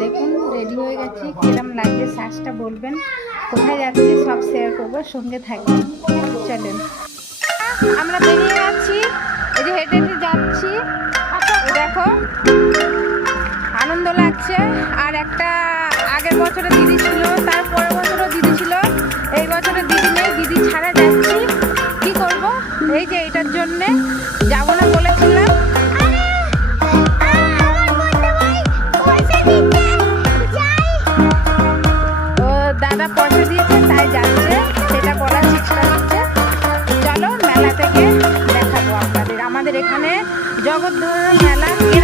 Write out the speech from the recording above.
দেখুন রেডি হয়ে গেছি, কিরম লাগছে শ্বাসটা বলবেন, কোথায় যাচ্ছি সব শেয়ার করবো, সঙ্গে থাকবেন। চলেন আমরা বেরিয়ে যাচ্ছি, এই যে হেঁটে হেঁটে যাচ্ছি, দেখো আনন্দ লাগছে। আর একটা আগের বছরে দিদি ছিল, তার পরের বছরও দিদি ছিল, এই বছরে দিদি নেই, দিদি ছাড়া যাচ্ছি। কি করব, এই যে এটার জন্যে যাবো না বলেছিলাম, ও দাদা পয়সা দিয়েছে তাই যাচ্ছে, সেটা বলার চেষ্টা হচ্ছে। চলো মেলা থেকে দেখাবো আপনাদের, আমাদের এখানে জগৎ মেলা